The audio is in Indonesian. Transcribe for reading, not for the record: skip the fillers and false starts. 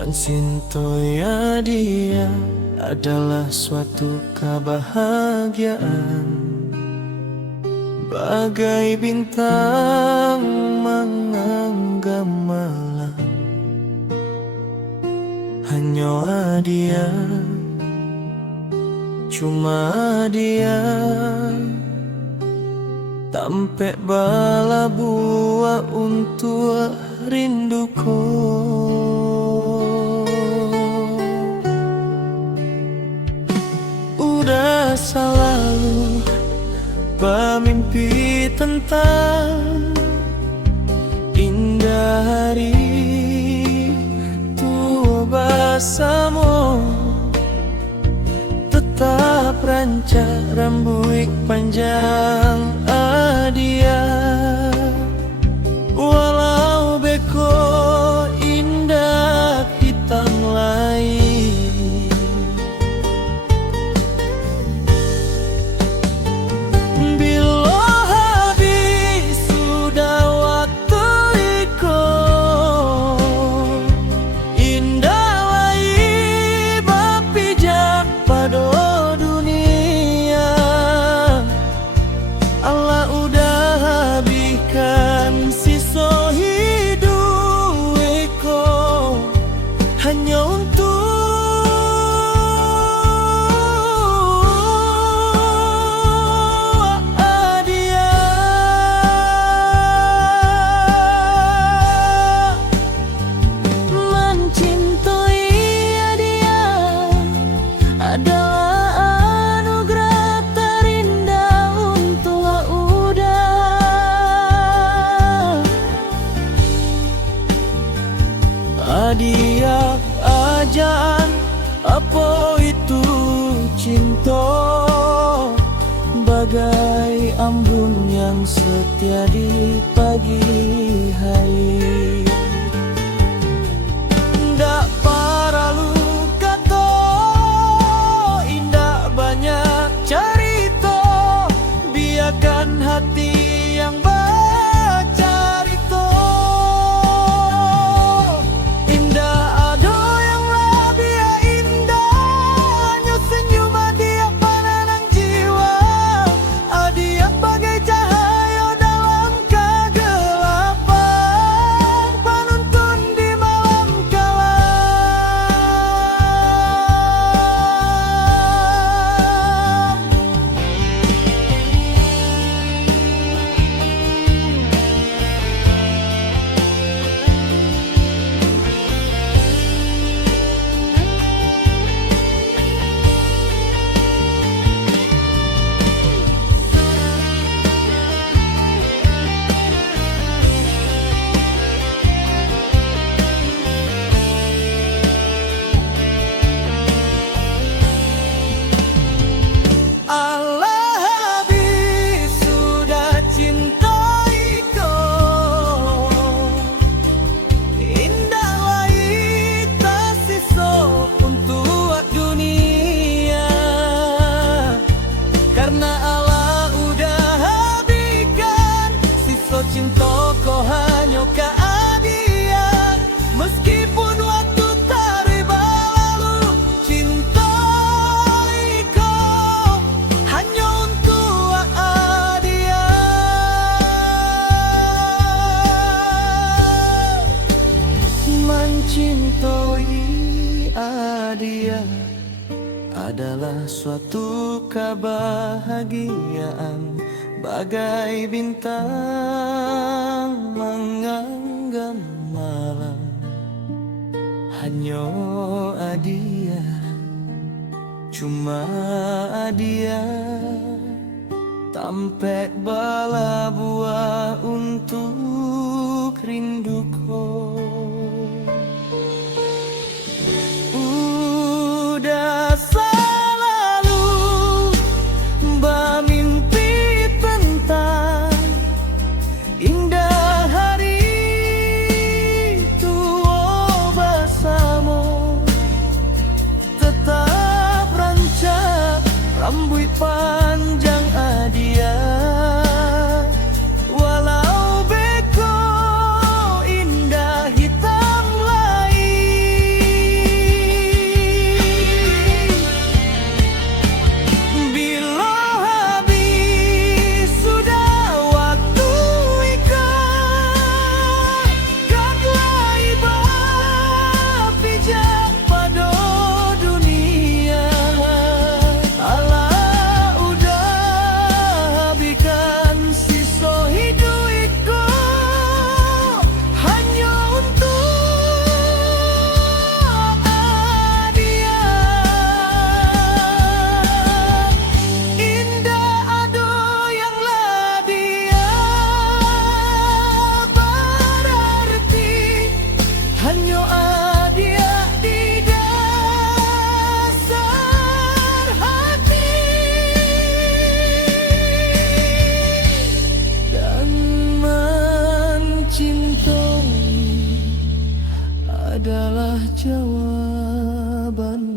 Mencintai dia adalah suatu kebahagiaan, bagai bintang menganggap malam. Hanya dia, cuma dia, tampe bala buah untuk rinduku. Udah selalu bermimpi tentang indah hari tua bersama, tetap rancak rambut panjang dia. Walau beko indah hitam lain, bila habis sudah waktu iko, indah lagi berpijak pada dunia. Allah udah habiskan sisa hidup iko hanya untuk dia. Mencintai dia adalah anugerah terindah untuk udah. Hadiah ajaan apa itu cinta, bagai embun yang setia di pagi hari. Ndak perlu kata indah banyak cerita, biarkan hati yang bercerita. Indah ada yang lebih indah, hanya senyum dia penenang jiwa. Dia bagai cahaya dalam kegelapan, penuntun di malam kelam. Allah habis sudah cintai kau, indah lagi tersisa untuk dunia. Karena Allah udah habiskan sisa cinta kau hanya ke dia. Meskipun waktu tak berlalu, cinta kau hanya untuk dia. Mencintai dia adalah suatu kebahagiaan, bagai bintang menganggap malam. Hanya dia, cuma dia, tampe bala buah untuk rinduku. Udah selalu bermimpi tentang indah hari tua bersama, tetap rancak rambut panjang dia. Walau beko indah adalah jawaban.